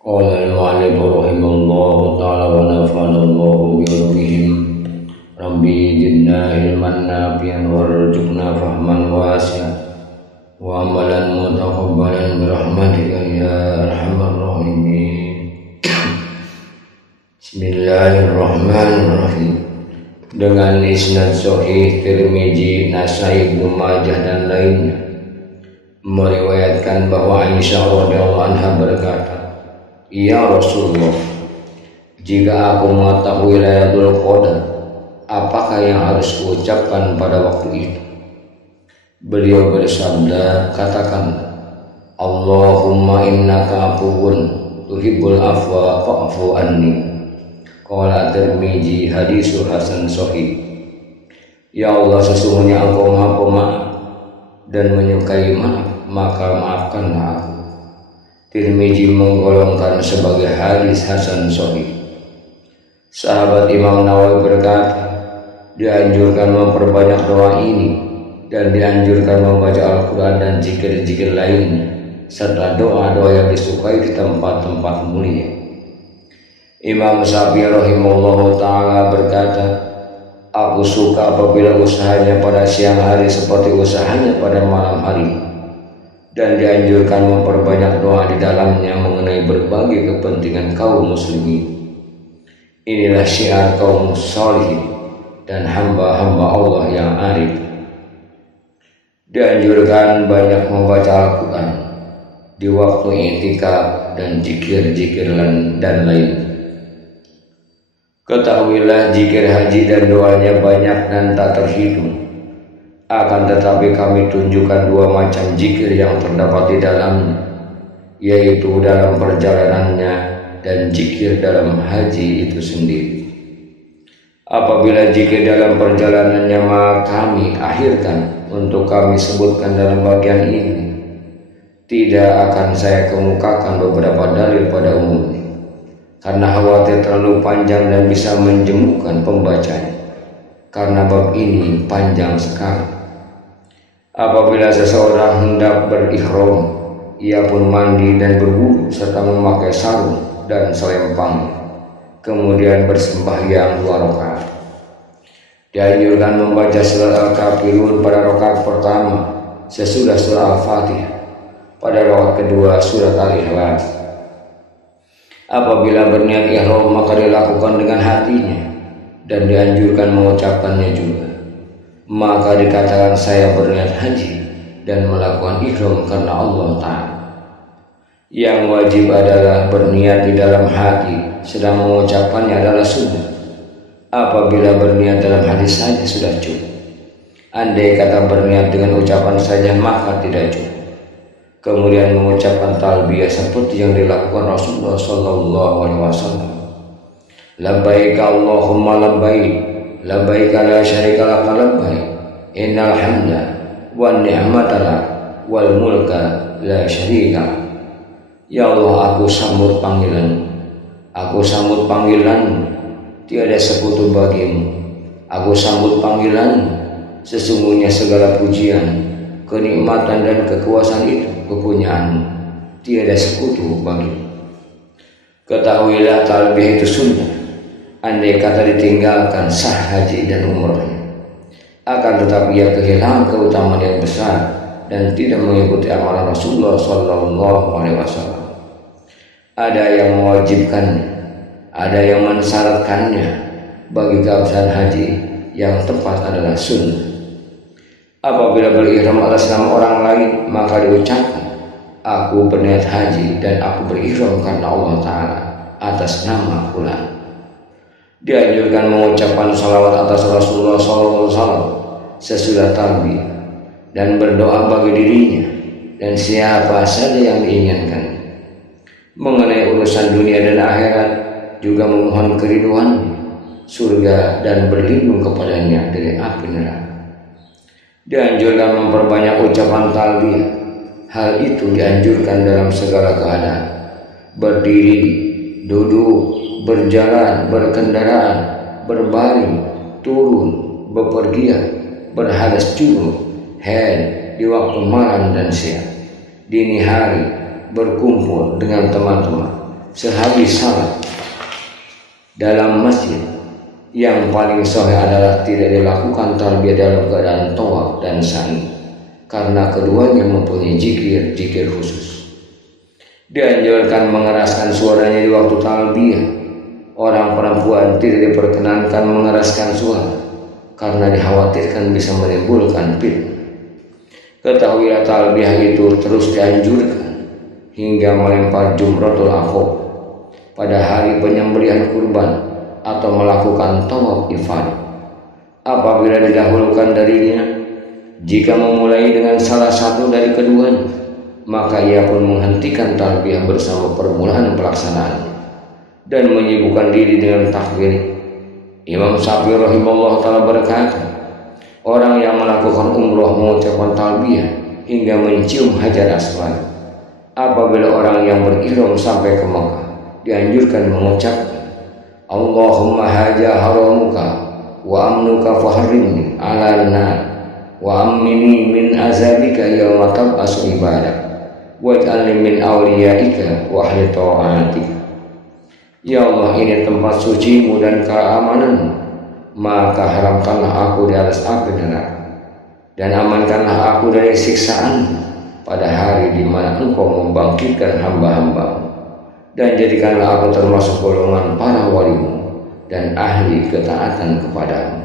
قال المؤلف رحمه الله تعالى ونفعنا الله بعلومهم ربي زدنا علما نافعا وارزقنا فهما واسعا وعملا متقبلا برحمتك يا ارحم الراحمين. Bismillahirrahmanirrahim. Dengan isnad sahih Tirmizi, Nasai, Ibnu Majah dan lainnya meriwayatkan bahwa Aisyah radhiyallahu anha berkata, "Ya Rasulullah, jika aku mengetahui Lailatul Qadar, apakah yang harus kuucapkan pada waktu itu?" Beliau bersabda, "Katakanlah, Allahumma innaka afuwun tuhibbul afwa fa'fu anni." Qala Tirmizi, hadisul hasan sahih. Ya Allah, sesungguhnya Engkau Maha Pemaaf dan menyukai maaf, maka maafkanlah aku. Tirmizi menggolongkan sebagai hadis hasan sahih. Sahabat Imam Nawawi berkata, dianjurkan memperbanyak doa ini dan dianjurkan membaca Al-Quran dan zikir-zikir lainnya serta doa-doa yang disukai di tempat-tempat mulia. Imam Syafi'i rahimahullah ta'ala berkata, aku suka apabila usahanya pada siang hari seperti usahanya pada malam hari, dan dianjurkan memperbanyak doa di dalamnya mengenai berbagai kepentingan kaum muslimin. Inilah syiar kaum sholihin dan hamba-hamba Allah yang arif. Dianjurkan banyak membaca Al-Quran di waktu i'tikaf dan zikir-zikir dan lain. Ketahuilah, zikir haji dan doanya banyak dan tak terhitung. Akan tetapi kami tunjukkan dua macam zikir yang terdapat di dalamnya, yaitu dalam perjalanannya dan zikir dalam haji itu sendiri. Apabila zikir dalam perjalanannya, maka kami akhirkan untuk kami sebutkan dalam bagian ini. Tidak akan saya kemukakan beberapa dalil pada umumnya, karena khawatir terlalu panjang dan bisa menjemukkan pembacanya, karena bab ini panjang sekali. Apabila seseorang hendak berihram, ia pun mandi dan berwudu serta memakai sarung dan selempang, kemudian bersembahyang 2 rakaat. Dianjurkan membaca surat Al-Kafirun pada rakaat pertama sesudah surah Al-Fatihah, pada rakaat kedua surat Al-Ikhlas. Apabila berniat ihram, maka dilakukan dengan hatinya dan dianjurkan mengucapkannya juga. Maka dikatakan saya berniat haji dan melakukan ihram karena Allah Ta'ala. Yang wajib adalah berniat di dalam hati, sedang mengucapkannya adalah sunnah. Apabila berniat dalam hati saja sudah cukup. Andai kata berniat dengan ucapan saja, maka tidak cukup. Kemudian mengucapkan talbiyah seperti yang dilakukan Rasulullah SAW. Labbaik Allahumma labbaik, labbaik la syarika laka labbaik, innal hamda wan ni'mata lak wal mulka la syarika lak. Ya Allah, aku sambut panggilan, aku sambut panggilan, tiada sekutu bagimu. Aku sambut panggilan, sesungguhnya segala pujian, kenikmatan dan kekuasaan itu kepunyaanmu, tiada sekutu bagimu. Ketahuilah, talbiyah itu sunnah. Andai kata ditinggalkan, sah haji dan umrahnya. Akan tetapi ia kehilangan keutamaan yang besar dan tidak mengikuti amalan Rasulullah SAW. Ada yang mewajibkannya, ada yang mensyaratkannya. Bagi keabsahan haji, yang tepat adalah sunnah. Apabila berihram atas nama orang lain, maka diucapkan, aku berniat haji dan aku berihram karena Allah Ta'ala atas nama fulan. Dianjurkan mengucapkan salawat atas Rasulullah SAW sesudah talbiyah dan berdoa bagi dirinya dan siapa saja yang diinginkan. Mengenai urusan dunia dan akhirat, juga memohon keriduannya, surga, dan berlindung kepadanya dari api neraka. Dianjurkan memperbanyak ucapan talbiyah. Hal itu dianjurkan dalam segala keadaan. Berdiri, duduk, berjalan, berkendaraan, berbaring, turun, bepergian, berhadas junub, haid, di waktu malam dan siang, dini hari, berkumpul dengan teman-teman, sehabis salat dalam masjid, yang paling sahih adalah tidak dilakukan talbiyah dalam keadaan tawaf dan sa'i, karena keduanya mempunyai zikir khusus. Dianjurkan mengeraskan suaranya di waktu talbiyah. Orang perempuan tidak diperkenankan mengeraskan suara karena dikhawatirkan bisa menimbulkan fitnah. Ketahuilah talbiyah itu terus dianjurkan hingga melempar jumratul aqabah pada hari penyembelihan kurban atau melakukan tawaf ifadah. Apabila didahulukan darinya, jika memulai dengan salah satu dari keduanya, maka ia pun menghentikan talbiyah bersama permulaan pelaksanaan dan menyibukkan diri dengan takbir. Imam Syafi'i rahimahullah ta'ala berkata, orang yang melakukan umroh mengucapkan talbiyah hingga mencium hajar aswad. Apabila orang yang berihram sampai ke Mekah, dianjurkan mengucapkan Allahumma haja haramuka wa amnuka faharrimni ala nar wa ammini min azabika yawma tab'asu ibadak waj'alni min awliyaika wa ahli ta'atika. Ya Allah, ini tempat sucimu dan keamananmu, maka haramkanlah aku di atas api neraka dan amankanlah aku dari siksaan pada hari di mana Engkau membangkitkan hamba-Hamba-Mu, dan jadikanlah aku termasuk golongan para walimu dan ahli ketaatan kepadamu.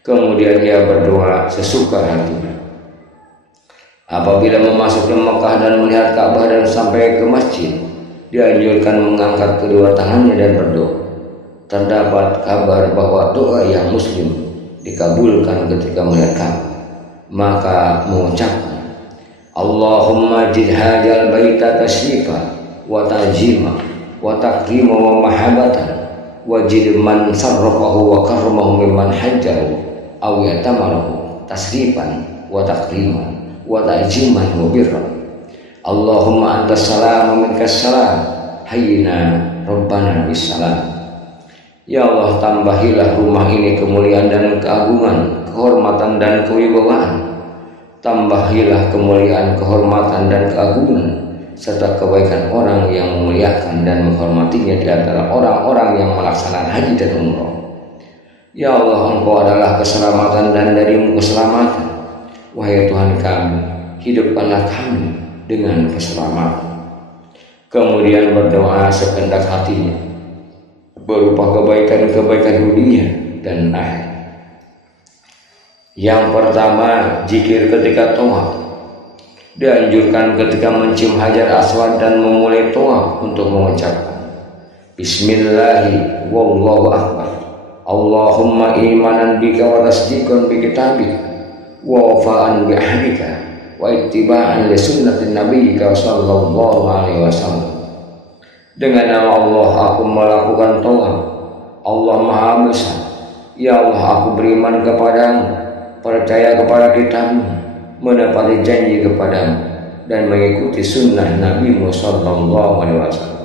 Kemudian ia berdoa sesuka hatinya. Apabila memasuki Mekah dan melihat Ka'bah dan sampai ke masjid, dianjurkan mengangkat kedua tangannya dan berdoa. Terdapat kabar bahwa doa yang muslim dikabulkan ketika melihat Ka'bah, maka mengucapkan Allahumma jid hajal baita tasyifa wa ta'jima wa takrima wa mahabatan wajid man sarrafahu wa karramahu mimman hajjahu aw yatamarahu tasrifan wa takriman wa ta'jiman wa birran. Allahumma antas salam wa minkas salam hayyina rabbana bissalam. Ya Allah, tambahilah rumah ini kemuliaan dan keagungan, kehormatan dan kewibawaan. Tambahilah kemuliaan, kehormatan dan keagungan serta kebaikan orang yang memuliakan dan menghormatinya di antara orang-orang yang melaksanakan haji dan umroh. Ya Allah, Engkau adalah keselamatan dan darimu keselamatan. Wahai Tuhan kami, hidupkanlah kami dengan keselamatan. Kemudian berdoa sekendak hatinya berupa kebaikan-kebaikan dunia dan akhirat. Yang pertama, zikir ketika tawaf. Dianjurkan ketika mencium hajar aswad dan memulai tawaf untuk mengucapkan Bismillahi wallahu akbar Allahumma imanan bika wa tasdiqan bi kitabika wa wafa'an bi ahdika wa ittiba'an li sunnatin nabiyyika sallallahu alaihi wasallam. Dengan nama Allah aku melakukan tawaf. Allah Maha Besar. Ya Allah, aku beriman kepadamu, percaya kepada kitabmu, mendapati janji kepadamu dan mengikuti sunnah Nabi sallallahu alaihi wasallam.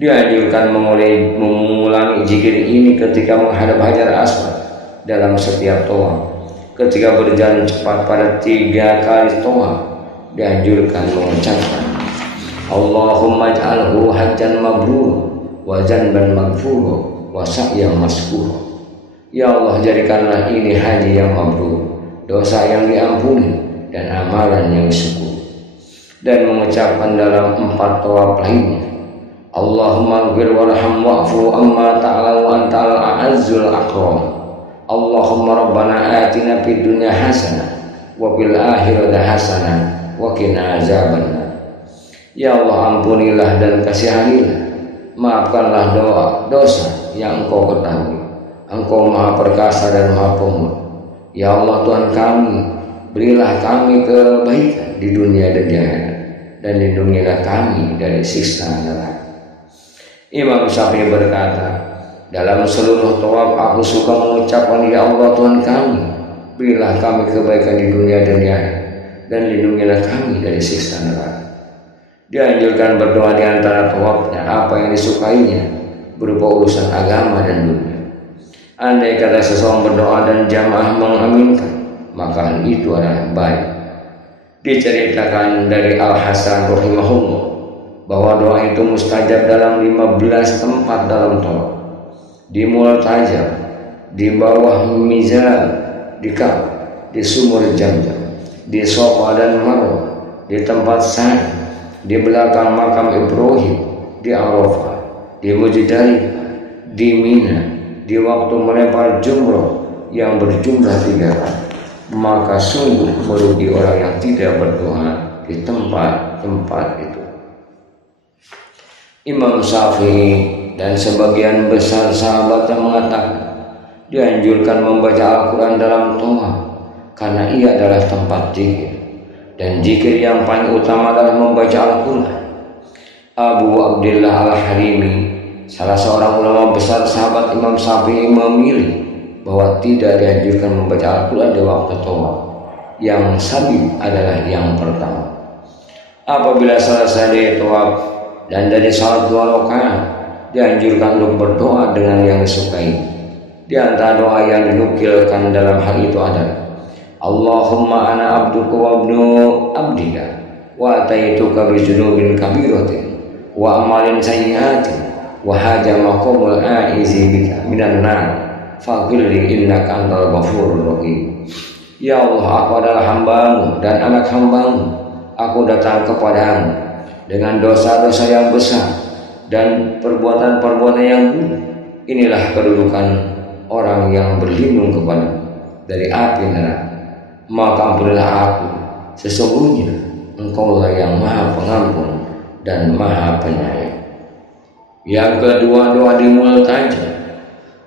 Dianjurkan mengulangi zikir ini ketika menghadap hajar aswad dalam setiap tawaf. Ketika berjalan cepat pada 3 kali tawaf, dianjurkan mengucapkan Allahumma ij'alhu hajjan mabrur wa zanban maghfura wa sa'yan maskura. Ya Allah, jadikanlah ini haji yang mabrur, dosa yang diampuni dan amalan yang syukur. Dan mengucapkan dalam 4 tawaf lainnya Allahumma ighfir warham wa'fu amma ta'ala wa antal a'azzul akram. Allahumma rabbana atina fid dunya hasanah wa fil akhirati hasanah wa qina azabannar. Ya Allah, ampunilah dan kasihanilah, maafkanlah dosa yang Engkau ketahui. Engkau Maha Perkasa dan Maha Pemurah. Ya Allah Tuhan kami, berilah kami kebaikan di dunia dan di akhirat, dan lindungilah kami dari siksa neraka. Imam Syafi'i berkata, dalam seluruh tawaf aku suka mengucapkan Ya Allah Tuhan kami, berilah kami kebaikan di dunia dan di akhirat, dan lindungilah kami dari siksa neraka. Dianjurkan berdoa di antara tawafnya apa yang disukainya berupa urusan agama dan dunia. Andai kata seseorang berdoa dan jamaah mengaminkan, maka hal itu adalah baik. Diceritakan dari Al-Hasan rahimahullah, bahwa doa itu mustajab dalam 15 tempat dalam Taurat, di Multajam, di bawah Mizan, di Ka'bah, di sumur Jamjam, di Safa dan Marwah, di tempat Sa'i, di belakang makam Ibrahim, di Arafah, di Muzdalifah, di Mina, di waktu melempar jumroh yang berjumlah 3 kali. Maka sungguh merugi orang yang tidak berdoa di tempat-tempat itu. Imam Syafi'i dan sebagian besar sahabat yang mengatakan dianjurkan membaca Al-Quran dalam tawaf karena ia adalah tempat zikir, dan zikir yang paling utama adalah membaca Al-Quran. Abu Abdillah Al-Harimi, salah seorang ulama besar sahabat Imam Syafi'i, memilih bahwa tidak dianjurkan membaca Al-Quran di waktu tawaf. Yang sabit adalah yang pertama. Apabila selesai dari tawaf dan dari salat 2 rakaat, dianjurkan untuk berdoa dengan yang disukai. Di antara doa yang dinukilkan dalam hal itu adalah Allahumma ana abduka wa ibnu abdika wa ataituka bi dzunubin kabiratin wa amalin sayyiatin wa haja maqamul aizi bika minan nar faghfirli innaka antal ghafurur rahim. Ya Allah, aku adalah hamba-Mu dan anak hamba-Mu. Aku datang kepadamu dengan dosa-dosa yang besar dan perbuatan-perbuatan yang buruk. Inilah kedudukan orang yang berlindung kepada dari api neraka. Maka ampunilah aku, sesungguhnya Engkaulah yang Maha Pengampun dan Maha Penyayang. Yang kedua, doa di Multajam.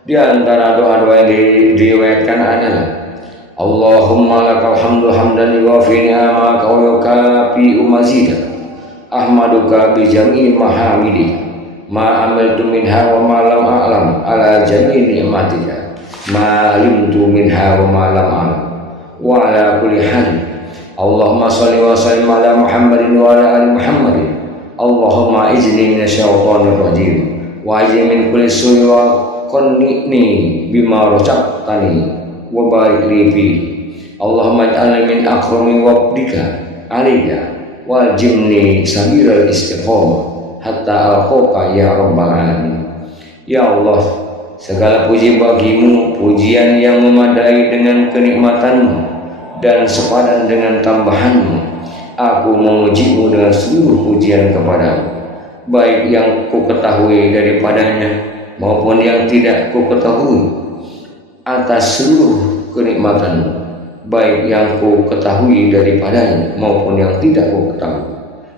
Di antara doa-doa yang diriwayatkan adalah Allahumma lakal hamdu hamdan yuwafi ni'amaka wa yukafi mazidaka ahmaduka bi jami'i mahamidi ma amiltu minha wa ma lam a'lam ala jami'i ni'matika ma alimtu minha wa ma lam a'lam wa ala kulli hal. Allahumma shalli wa sallim ala Muhammadin wa ala ali Muhammadin. Allahumma izni minasyaitonir rajim wa izni min kulli su'i wa qannini bima razaqtani wa barik li fi. Allahumma ij'alni min akrami wabdika alayya wajibni sabiral istiqomah hatta alqoka ya rabbal alamin. Ya Allah, segala puji bagimu, pujian yang memadai dengan kenikmatanmu dan sepadan dengan tambahanmu. Aku memujimu dengan seluruh pujian kepadamu, baik yang ku ketahui daripadanya maupun yang tidak ku ketahui, atas seluruh kenikmatanmu, baik yang ku ketahui daripadanya maupun yang tidak ku ketahui,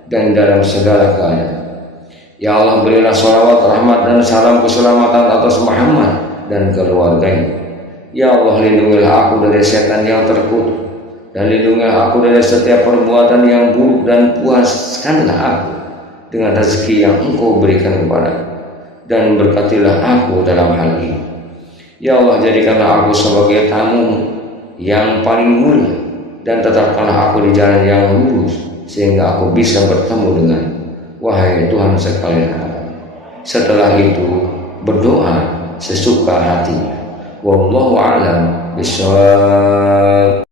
dan dalam segala keadaan. Ya Allah, berilah sholawat, rahmat dan salam keselamatan atas Muhammad dan keluarganya. Ya Allah, lindungilah aku dari setan yang terkutuk, dan lindungilah aku dari setiap perbuatan yang buruk, dan puaskanlah aku dengan rezeki yang Engkau berikan kepadaku, dan berkatilah aku dalam hal ini. Ya Allah, jadikanlah aku sebagai tamu yang paling mulia, dan tetapkanlah aku di jalan yang lurus sehingga aku bisa bertemu dengan wahai Tuhan sekalian. Setelah itu berdoa sesuka hatinya. Wallahu a'lam bishawab.